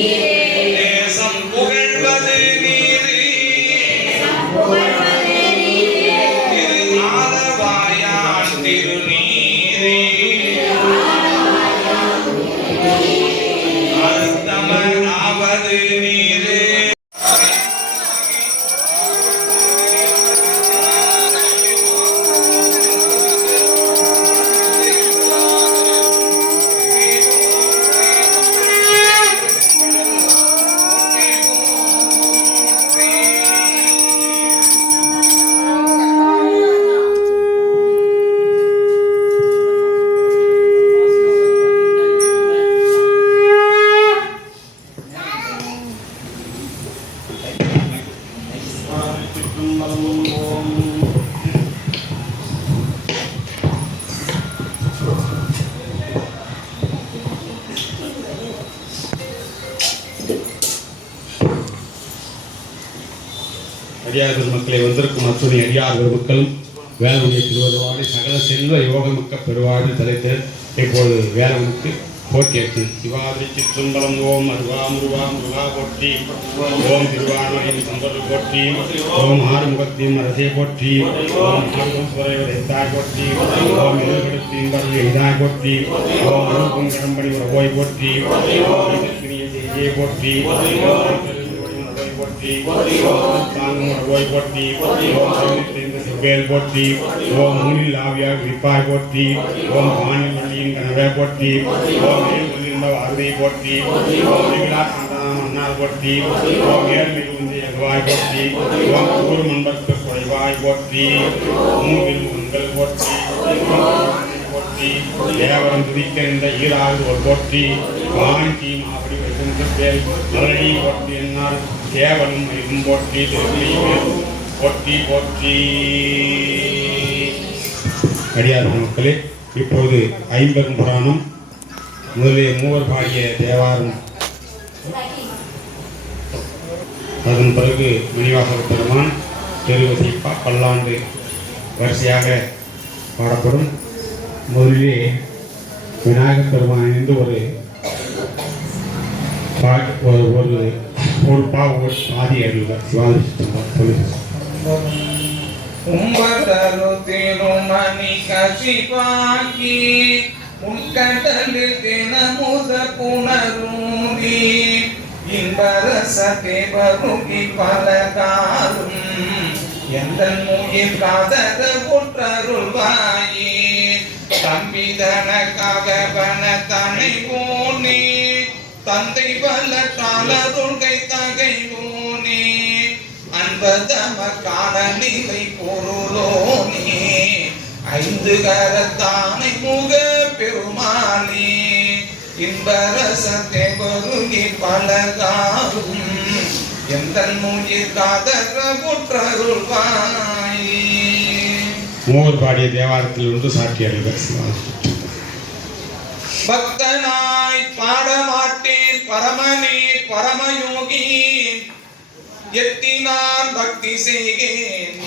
தேசம் புகழ்வது நீரே திரு ஆலவாயான் திருநீரே அர்த்தமராவது நீரே அடியார் பெருமக்களை வந்திருக்கும் அத்துணை அடியார் பெருமக்களும் வேலனுடைய திருவருவாடு சகல செல்வ யோகமிக்க பெருவாடு தலைத்து இப்போது வேலனுக்கு போட்டியேற்று சிவாதிரி சிற்றம்பலம் ஓம் அருவா போற்றி ஓம் திருவாரூரின் சம்பரு போற்றி ஓம் ஆறுமுகத்தையும் அரசை போற்றி ஓம் ஆறுமுகத்தாய் போற்றி ஓம் எதிர்கடுத்தின் கருளை இதாய் போற்றி ஓம் அருகும் கடம்படி உறவோய் போற்றி ஓம் போற்றி போற்றி தாங்குமரவோய் போற்றி ஓம் செவ்வேல் போற்றி ஓம் மூனில் ஆவியார் விப்பாய் போற்றி ஓம் பாணில் மல்லியின் கனவை போற்றி ஓம் அருதை போற்றி ஓம் விழா சந்தானம் அண்ணார் போற்றி ஓம் ஏழ்மிகு உந்தையவாய் போற்றி ஓம் ஊர் மண்பத்து குறைவாய் போற்றி மூவில் உங்கள் போற்றி போற்றி தேவரம் துதிக்கின்ற ஈராறு ஒரு போற்றி வாங்கி மாபடி வைக்கும் மரணி போற்றி என்னால் தேவனும் இருக்கும் போற்றி போற்றி போற்றி. அடியார் மக்களே, இப்போது ஐம்பெரும் புராணம் முதலிய மூவர் பாடிய தேவாரம், அதன் பிறகு மணிவாசக பெருமான் திருவசிப்பா பல்லாண்டு வரிசையாக பாடப்படும். முதலிலே விநாயகப் பெருமான் என்று ஒரு ஆதி அறிவார் சிவாஜி உம்பதரு திருமணி கசிபாக்கி உட்கடலில் தினமுத புணரூதி இன்பரசத்தை பருகி பல காலும் எந்த முகில் காதக உற்றருள்வாயே தம்பிதன ககவன தனை போனே தந்தை பல காலருகை தகைவோனே அன்பதமக்கான நிலை பொருளோனே ஐந்து கரத்தானை முக பெருமானே இன்பரசத்தை பருகி பலகாரும் எந்த மூயிர் காதக உற்றருள்வாயே. மூவர் பாடிய தேவாரத்தில் ஒன்று சாட்சி அறிவர். பக்தனாய் பாடமாட்டேன் பரமனே பரமயோகி எத்தினான் பக்தி செய்கேன்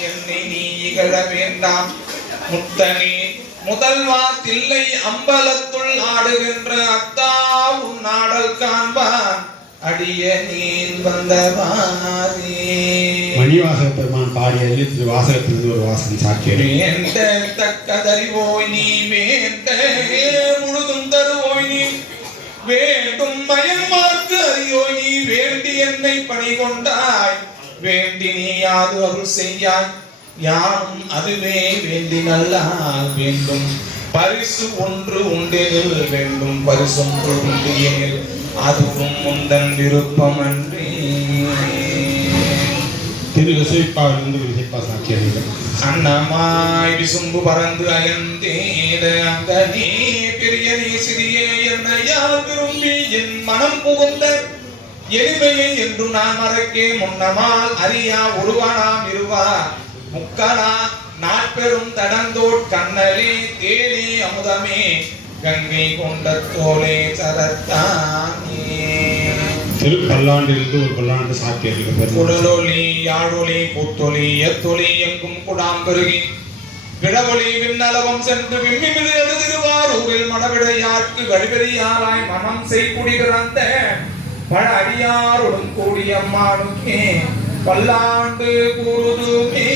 என்னை நீ இகழ வேண்டாம் முத்தனே முதல்வா தில்லை அம்பலத்துள் ஆடுகின்ற அத்தா உன் நாடல் காண்பான் அடிய நீர் வந்தவாரே. மணிவாசக பெருமான் பாடியதில் திரு வாசகத்திலிருந்து ஒரு வாசகம் சாட்சி வேண்ட தக்கதறிவோய் நீ வேண்ட முழுதும் தருவோய் நீ வேண்டும் மயமாக்கு அறியோய் நீ வேண்டி என்னை பணி கொண்டாய் வேண்டி நீ யாது அருள் செய்யாய் யாரும் அதுவே வேண்டி நல்லால் வேண்டும் பரிசு ஒன்று உண்டெனில் வேண்டும் பரிசொன்று உண்டு எனில் அதுவும் முந்தன் விருப்பம் அன்றி. திரு விசைப்பாவிலிருந்து விசைப்பா சாட்சி அறிவர். அன்னமாய் விசும்பு பறந்து அயந்தேட அங்கனே பெரியனே சிறிய என்னை யார் விரும்பி என் மனம் புகுந்த எளிமையை என்று நான் மறக்கே முன்னமால் அறியா ஒருவனாம் இருவா முக்கனா நாட்பெரும் தடந்தோட் கண்ணலே தேனே அமுதமே கங்கை கொண்ட தோலே சரத்தானே. திருப்பல்லாண்டிலிருந்து ஒரு பல்லாண்டு சாட்சி அறிவர். குடலொலி யாழொலி புத்தொலி எத்தொலி எங்கும் குடாம் பெருகி விடவொலி விண்ணலவம் சென்று விம்மிமிழ் எழுதிருவார் ஊரில் மடவிடையார்க்கு வழிபெரியாராய் மனம் செய்குடி பிறந்த பல அடியாருடன் கூடிய அம்மானுக்கே பல்லாண்டு கூறுதுமே.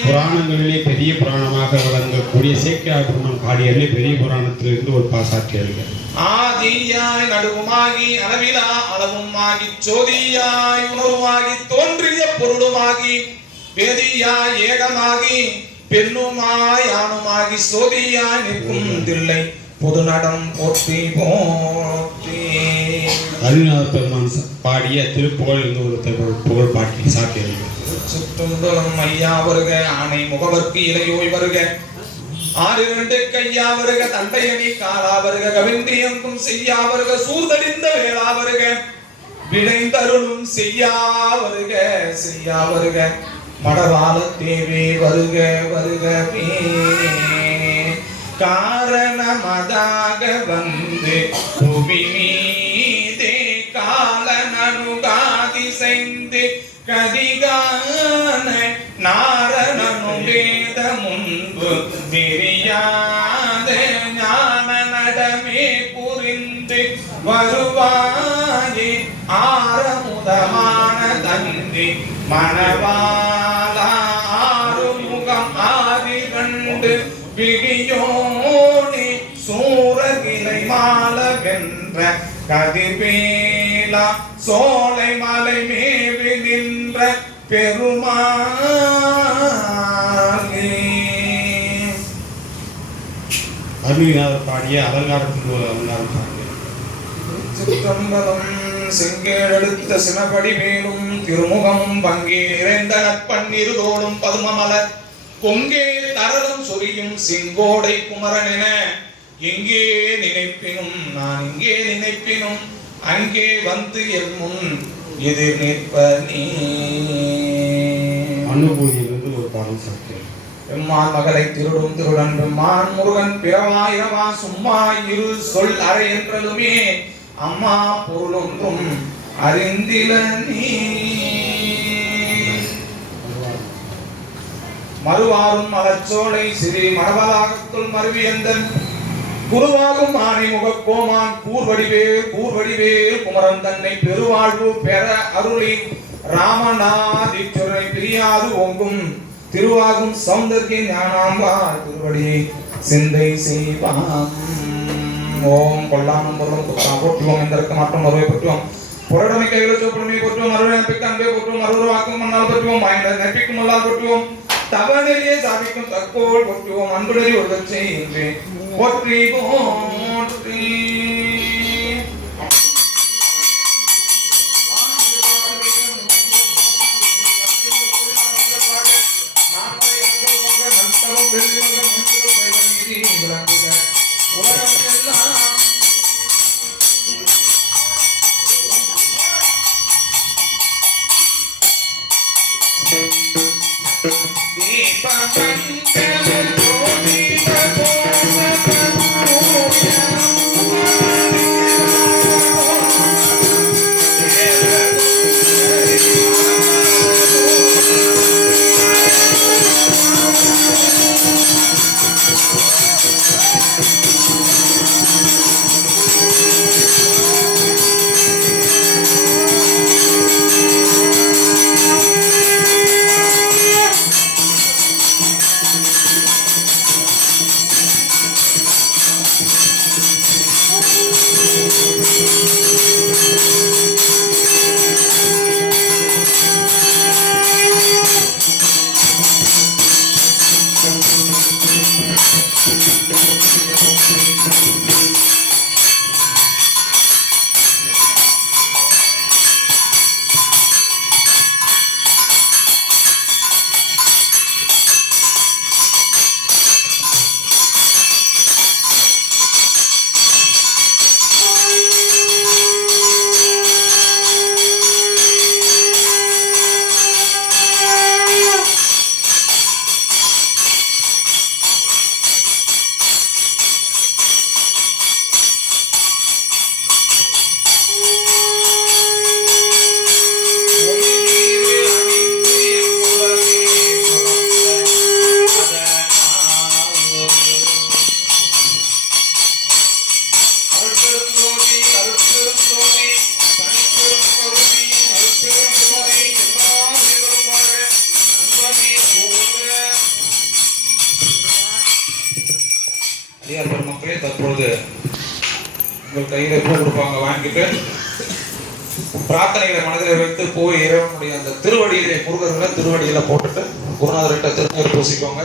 புராணங்களிலே பெரிய புராணமாக விளங்கக்கூடிய சேக்கிழார் புராணம் பாடியதிலே பெரிய புராணத்திலிருந்து ஒரு பாசாற்றியர்கள். ஆதியாய் நடுவுமாகி அளவிலா அளவுமாகி சோதியாய் உணர்வுமாகி தோன்றிய பொருளுமாகி வேதியாய் ஏகமாகி பெண்ணுமாய் ஆணுமாகி சோதியாய் நிற்கும் தில்லை பொது நடம் போற்றி போற்றி. அருணாத பெருமான் பாடிய திருப்புகழ் என்று ஒரு புகழ் பாட்டி சாத்தியர்கள். சுற்றுந்தலம் ஐயா வருக ஆணை முகவர்க்கு இளையோய் வருக ஆறிரண்டு கையா வருக தண்டையணி காலா வருக கவிந்தியங்கும் செய்யா வருக சூர்தடிந்த வேளா வருக விளைந்தருளும் செய்யா வருக செய்யா வருக மடவாள தேவே வருக வருகவே. காரணமதாக வந்து புவி மீதே காலனனுகாதி செய்து கதிகான நாரணனு வேத முன்பு விரியாத ஞான நடமே புரிந்து வருவாயே ஆரமுதமான தந்தி மணவாள ஆறுமுகம் ஆதி கண்டு விழியோனே சூரகிளை மால வென்ற கதிர்வேலா சோலை மலை மேவி நின்ற பெருமாளே. அருணாதர் பாடிய அலங்காரத்தில் ஒரு அலங்காரம் பாடிய சிற்றம்பலம் செங்கேழெடுத்த சினபடி மேலும் திருமுகமும் பங்கே நிறைந்த நற்பன்னிருதோடும் பதுமமலர் கொங்கே தரலும் சொரியும் செங்கோடை குமரன் என எங்கே நினைப்பினும் நான் இங்கே நினைப்பினும் அங்கே வந்து என் முன் எதிர் நிற்ப நீ. அனுபூதியிலிருந்து ஒரு பாடல் சாத்தியம். பெம்மான் மகளை திருடும் திருடன் பெம்மான் முருகன் பிறவாயிரவா சும்மா இரு சொல் அறை என்றலுமே அம்மா பொருளொன்றும் அறிந்தில நீ. மறுவாரும் மலச்சோலை சிறி மரபலாகத்துள் மருவியந்தன் குருவாகும் ஆணை முகக்கோமான் கூர்வடிவேல் குமரன் தன்னை பெருவாழ்வு பெற அருளி ராமநாதீஸ்வரனை பிரியாது ஓங்கும் திருவாகும் சௌந்தர்ய ஞானாம்பாள் திருவடியை சிந்தை செய்வாம். ஓம் கொல்லாமம் பொருளும் போற்றுவோம் எந்தற்கு மாற்றம் மறுவை பற்றுவோம் புரடமை கைவிட சோப்புடமை போற்றுவோம் அருளை நம்பிக்கை அன்பை போற்றுவோம் அருள் வாக்கும் மண்ணால் பற்றுவோம் வாய்ந்த நம்பிக்கும் மல்லால் போற்றுவோம் தவநெறியை சாதிக்கும் தற்கோள் போற்றுவோம் அன்புடறி ஒரு செய்கின்றே போற்றி போற்றி. தற்பொழுது உங்கள் கையில பூ கொடுப்பாங்க, வாங்கிட்டு பிரார்த்தனைகளை மனதில் வைத்து போய் இறைவனுடைய அந்த திருவடியிலே முருகர்களை திருவடியில போட்டுட்டு குருநாதர்கிட்ட திருநீர் பூசிக்கோங்க.